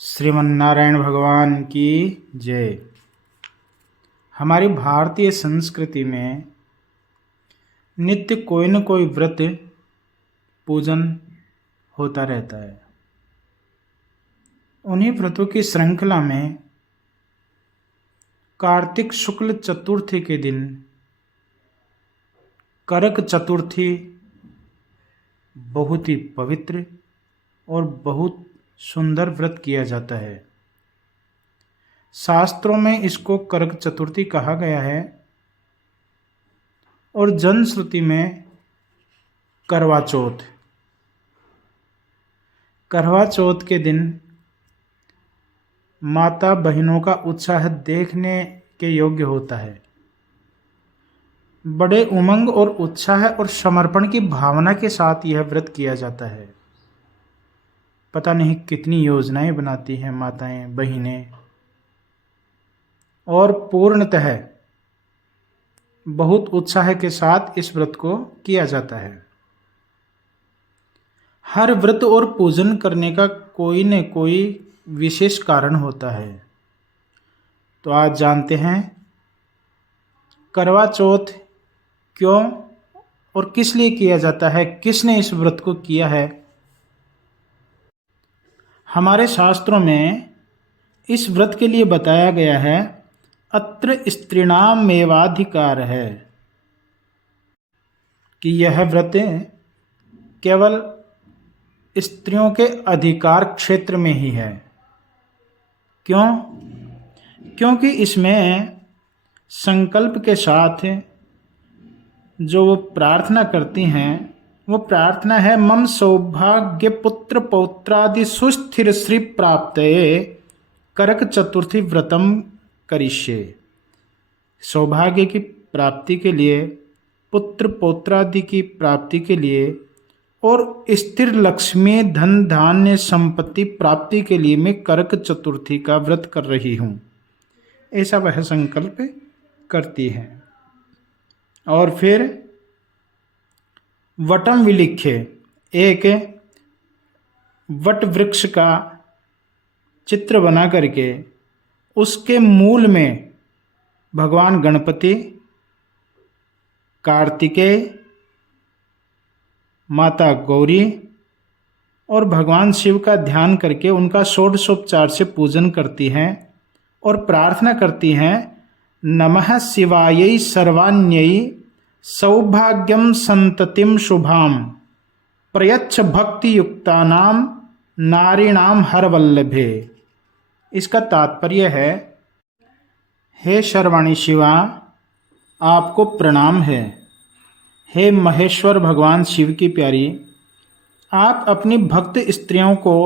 श्रीमन्नारायण भगवान की जय। हमारी भारतीय संस्कृति में नित्य कोई न कोई व्रत पूजन होता रहता है। उन्हीं व्रतों की श्रृंखला में कार्तिक शुक्ल चतुर्थी के दिन करक चतुर्थी बहुत ही पवित्र और बहुत सुंदर व्रत किया जाता है। शास्त्रों में इसको करक चतुर्थी कहा गया है और जनश्रुति में करवा चौथ। करवा चौथ के दिन माता बहनों का उत्साह देखने के योग्य होता है। बड़े उमंग और उत्साह और समर्पण की भावना के साथ यह व्रत किया जाता है। पता नहीं कितनी योजनाएं बनाती हैं माताएं बहिनें, और पूर्णतः बहुत उत्साह के साथ इस व्रत को किया जाता है। हर व्रत और पूजन करने का कोई न कोई विशेष कारण होता है। तो आज जानते हैं करवा चौथ क्यों और किस लिए किया जाता है, किसने इस व्रत को किया है। हमारे शास्त्रों में इस व्रत के लिए बताया गया है, अत्र स्त्रीणाम मेवाधिकार है, कि यह व्रत केवल स्त्रियों के अधिकार क्षेत्र में ही है। क्यों? क्योंकि इसमें संकल्प के साथ जो वो प्रार्थना करती हैं, वो प्रार्थना है, मम सौभाग्य पुत्र पौत्रादि सुस्थिर श्री प्राप्तये करक चतुर्थी व्रतम करिष्ये। सौभाग्य की प्राप्ति के लिए, पुत्र पौत्रादि की प्राप्ति के लिए और स्थिर लक्ष्मी धन धान्य संपत्ति प्राप्ति के लिए मैं करक चतुर्थी का व्रत कर रही हूँ, ऐसा वह संकल्प करती है। और फिर वटम विलिखे, एक वट वृक्ष का चित्र बना करके उसके मूल में भगवान गणपति, कार्तिकेय, माता गौरी और भगवान शिव का ध्यान करके उनका षोडशोपचार से पूजन करती हैं और प्रार्थना करती हैं, नमः शिवायै सर्वाण्यै सौभाग्यम संततिम शुभाम प्रयच्छ भक्ति युक्तानाम नारीणाम हर वल्लभे। इसका तात्पर्य है, हे सर्वाणी शिवा, आपको प्रणाम है। हे महेश्वर भगवान शिव की प्यारी, आप अपनी भक्त स्त्रियों को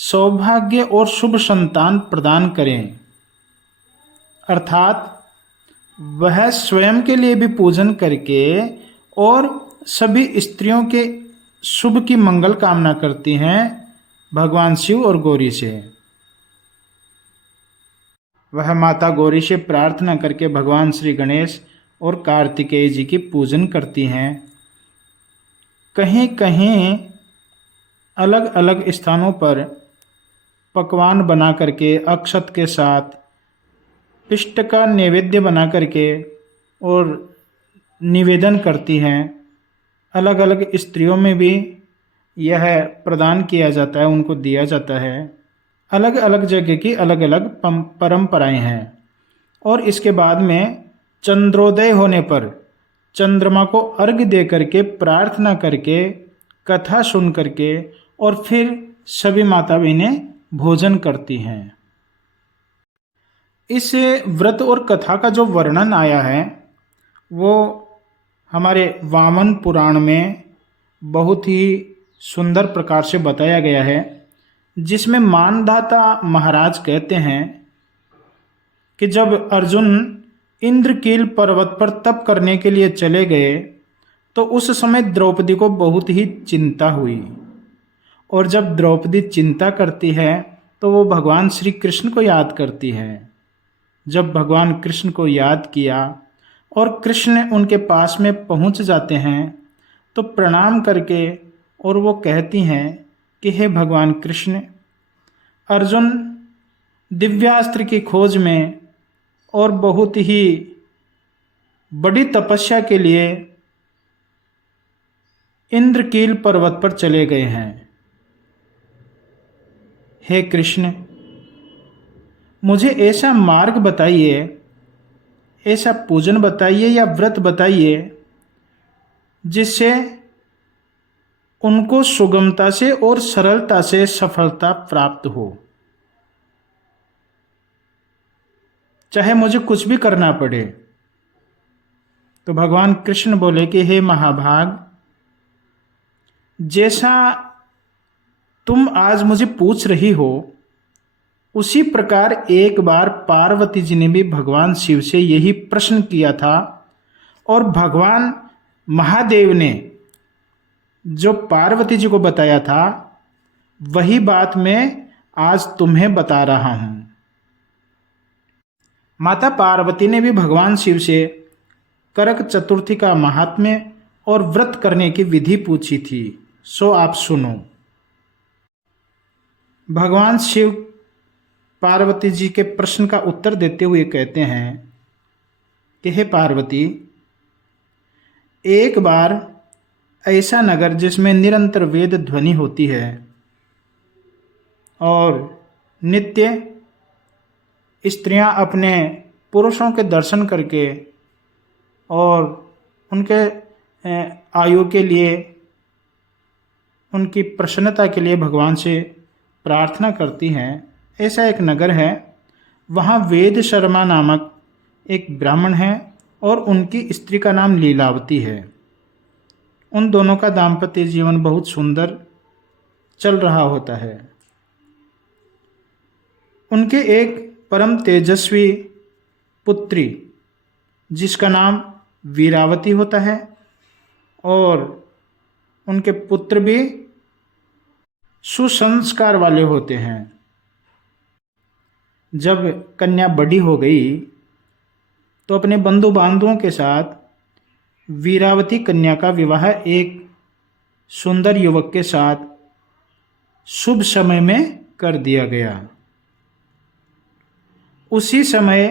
सौभाग्य और शुभ संतान प्रदान करें। अर्थात वह स्वयं के लिए भी पूजन करके और सभी स्त्रियों के शुभ की मंगल कामना करती हैं भगवान शिव और गौरी से। वह माता गौरी से प्रार्थना करके भगवान श्री गणेश और कार्तिकेय जी की पूजन करती हैं। कहीं कहीं अलग अलग स्थानों पर पकवान बना करके अक्षत के साथ पिष्ट का नैवेद्य बना करके और निवेदन करती हैं। अलग अलग स्त्रियों में भी यह प्रदान किया जाता है, उनको दिया जाता है। अलग अलग जगह की अलग अलग परंपराएं हैं। और इसके बाद में चंद्रोदय होने पर चंद्रमा को अर्घ्य दे करके, प्रार्थना करके, कथा सुन करके और फिर सभी माता बहनें भोजन करती हैं। इस व्रत और कथा का जो वर्णन आया है वो हमारे वामन पुराण में बहुत ही सुंदर प्रकार से बताया गया है, जिसमें मानधाता महाराज कहते हैं कि जब अर्जुन इंद्रकील पर्वत पर तप करने के लिए चले गए तो उस समय द्रौपदी को बहुत ही चिंता हुई। और जब द्रौपदी चिंता करती है तो वो भगवान श्री कृष्ण को याद करती है। जब भगवान कृष्ण को याद किया और कृष्ण उनके पास में पहुंच जाते हैं तो प्रणाम करके और वो कहती हैं कि हे भगवान कृष्ण, अर्जुन दिव्यास्त्र की खोज में और बहुत ही बड़ी तपस्या के लिए इंद्रकील पर्वत पर चले गए हैं। हे कृष्ण, मुझे ऐसा मार्ग बताइए, ऐसा पूजन बताइए या व्रत बताइए जिससे उनको सुगमता से और सरलता से सफलता प्राप्त हो, चाहे मुझे कुछ भी करना पड़े। तो भगवान कृष्ण बोले कि हे महाभाग, जैसा तुम आज मुझे पूछ रही हो उसी प्रकार एक बार पार्वती जी ने भी भगवान शिव से यही प्रश्न किया था, और भगवान महादेव ने जो पार्वती जी को बताया था वही बात मैं आज तुम्हें बता रहा हूं। माता पार्वती ने भी भगवान शिव से करक चतुर्थी का महात्म्य और व्रत करने की विधि पूछी थी, सो आप सुनो। भगवान शिव पार्वती जी के प्रश्न का उत्तर देते हुए कहते हैं कि हे पार्वती, एक बार ऐसा नगर जिसमें निरंतर वेद ध्वनि होती है और नित्य स्त्रियां अपने पुरुषों के दर्शन करके और उनके आयु के लिए, उनकी प्रसन्नता के लिए भगवान से प्रार्थना करती हैं, ऐसा एक नगर है। वहाँ वेद शर्मा नामक एक ब्राह्मण है और उनकी स्त्री का नाम लीलावती है। उन दोनों का दाम्पत्य जीवन बहुत सुंदर चल रहा होता है। उनके एक परम तेजस्वी पुत्री जिसका नाम वीरावती होता है, और उनके पुत्र भी सुसंस्कार वाले होते हैं। जब कन्या बड़ी हो गई तो अपने बंधु बांधवों के साथ वीरावती कन्या का विवाह एक सुंदर युवक के साथ शुभ समय में कर दिया गया। उसी समय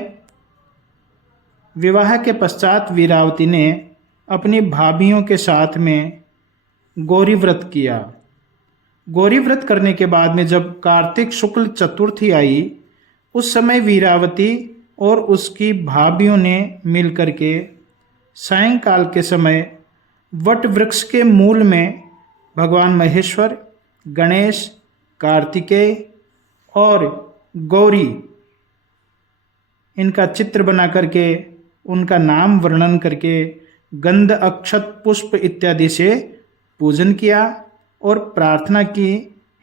विवाह के पश्चात वीरावती ने अपनी भाभियों के साथ में गौरी व्रत किया। गौरी व्रत करने के बाद में जब कार्तिक शुक्ल चतुर्थी आई, उस समय वीरावती और उसकी भाभियों ने मिलकर के सायंकाल के समय वट वृक्ष के मूल में भगवान महेश्वर, गणेश, कार्तिकेय और गौरी इनका चित्र बना करके, उनका नाम वर्णन करके गंध, अक्षत, पुष्प इत्यादि से पूजन किया और प्रार्थना की,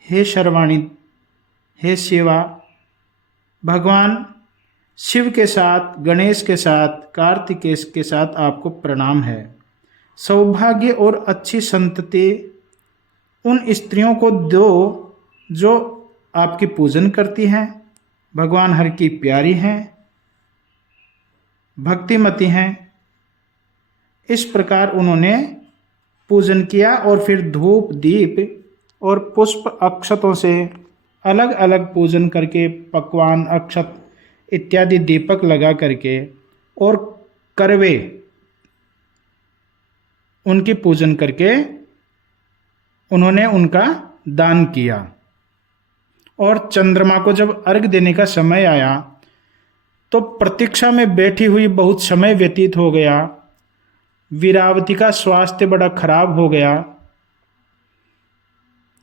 हे शर्वाणी, हे शिवा, भगवान शिव के साथ, गणेश के साथ, कार्तिकेय के साथ आपको प्रणाम है। सौभाग्य और अच्छी संतति उन स्त्रियों को दो जो आपकी पूजन करती हैं, भगवान हर की प्यारी हैं, भक्तिमती हैं। इस प्रकार उन्होंने पूजन किया और फिर धूप, दीप और पुष्प अक्षतों से अलग अलग पूजन करके, पकवान, अक्षत इत्यादि दीपक लगा करके और करवे उनकी पूजन करके उन्होंने उनका दान किया। और चंद्रमा को जब अर्घ देने का समय आया तो प्रतीक्षा में बैठी हुई बहुत समय व्यतीत हो गया। वीरावती का स्वास्थ्य बड़ा खराब हो गया,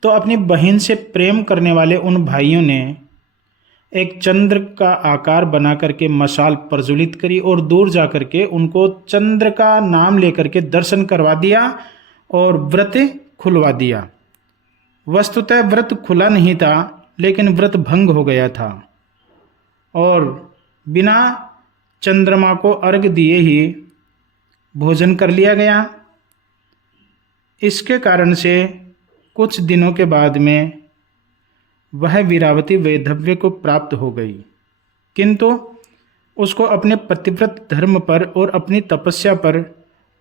तो अपनी बहन से प्रेम करने वाले उन भाइयों ने एक चंद्र का आकार बना करके मशाल प्रज्वलित करी और दूर जा करके उनको चंद्र का नाम लेकर के दर्शन करवा दिया और व्रत खुलवा दिया। वस्तुतः व्रत खुला नहीं था, लेकिन व्रत भंग हो गया था और बिना चंद्रमा को अर्घ दिए ही भोजन कर लिया गया। इसके कारण से कुछ दिनों के बाद में वह वीरावती वैधव्य को प्राप्त हो गई, किंतु उसको अपने पतिव्रत धर्म पर और अपनी तपस्या पर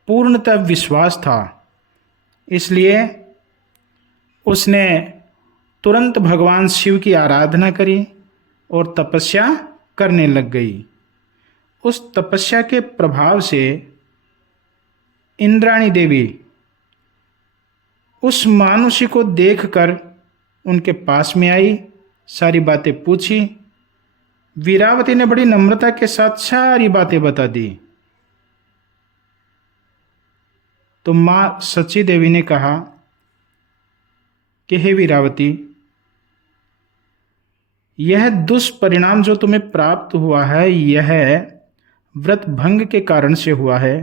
पूर्णतः विश्वास था। इसलिए उसने तुरंत भगवान शिव की आराधना करी और तपस्या करने लग गई। उस तपस्या के प्रभाव से इंद्राणी देवी उस मानुषी को देखकर उनके पास में आई, सारी बातें पूछी। वीरावती ने बड़ी नम्रता के साथ सारी बातें बता दी। तो मां सची देवी ने कहा कि हे वीरावती, यह दुष्परिणाम जो तुम्हें प्राप्त हुआ है यह व्रत भंग के कारण से हुआ है,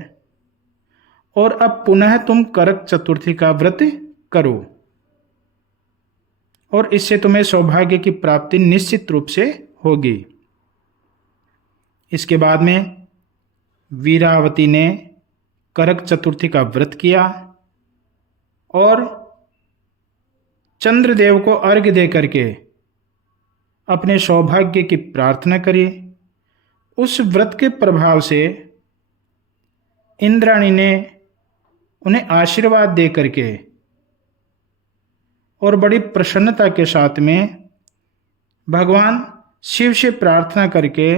और अब पुनः तुम करक चतुर्थी का व्रत करो और इससे तुम्हें सौभाग्य की प्राप्ति निश्चित रूप से होगी। इसके बाद में वीरावती ने करक चतुर्थी का व्रत किया और चंद्रदेव को अर्घ्य दे करके अपने सौभाग्य की प्रार्थना करी। उस व्रत के प्रभाव से इंद्राणी ने उन्हें आशीर्वाद दे करके और बड़ी प्रसन्नता के साथ में भगवान शिव से प्रार्थना करके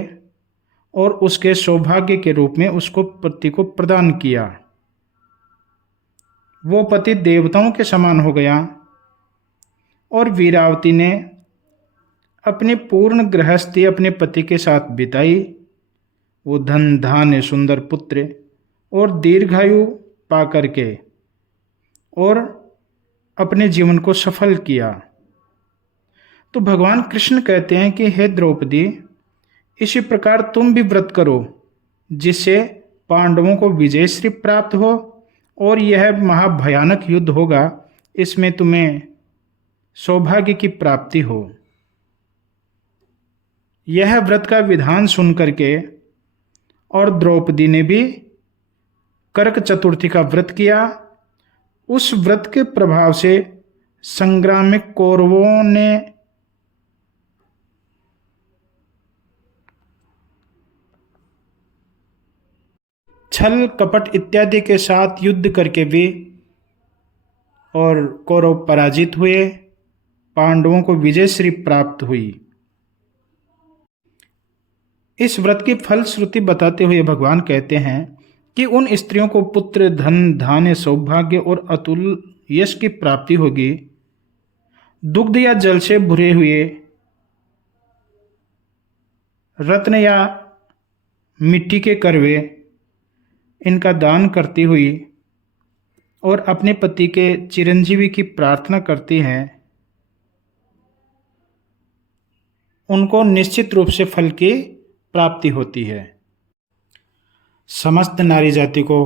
और उसके सौभाग्य के रूप में उसको पति को प्रदान किया। वो पति देवताओं के समान हो गया और वीरावती ने अपनी पूर्ण गृहस्थी अपने पति के साथ बिताई। वो धन धान्य सुंदर पुत्र और दीर्घायु पा करके और अपने जीवन को सफल किया। तो भगवान कृष्ण कहते हैं कि हे द्रौपदी, इसी प्रकार तुम भी व्रत करो जिससे पांडवों को विजयश्री प्राप्त हो और यह महाभयानक युद्ध होगा, इसमें तुम्हें सौभाग्य की प्राप्ति हो। यह व्रत का विधान सुन करके और द्रौपदी ने भी करक चतुर्थी का व्रत किया। उस व्रत के प्रभाव से संग्राम में कौरवों ने छल कपट इत्यादि के साथ युद्ध करके भी और कौरव पराजित हुए, पांडवों को विजयश्री प्राप्त हुई। इस व्रत की फलश्रुति बताते हुए भगवान कहते हैं कि उन स्त्रियों को पुत्र धन धान्य सौभाग्य और अतुल यश की प्राप्ति होगी। दुग्ध या जल से भरे हुए रत्न या मिट्टी के करवे इनका दान करती हुई और अपने पति के चिरंजीवी की प्रार्थना करती हैं, उनको निश्चित रूप से फल की प्राप्ति होती है। समस्त नारी जाति को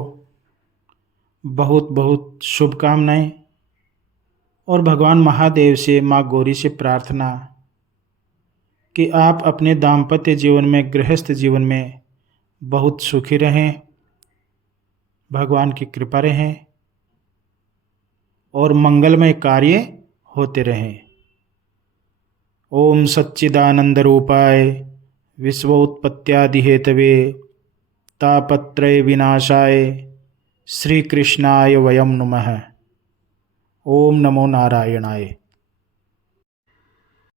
बहुत बहुत शुभकामनाएं और भगवान महादेव से, माँ गौरी से प्रार्थना कि आप अपने दाम्पत्य जीवन में, गृहस्थ जीवन में बहुत सुखी रहें, भगवान की कृपा रहें और मंगलमय कार्य होते रहें। ओम सच्चिदानंद रूपाय विश्वोत्पत्त्यादि हेतवे तापत्रय विनाशाय श्री कृष्णाय वयं नुमः। ओम नमो नारायणाय।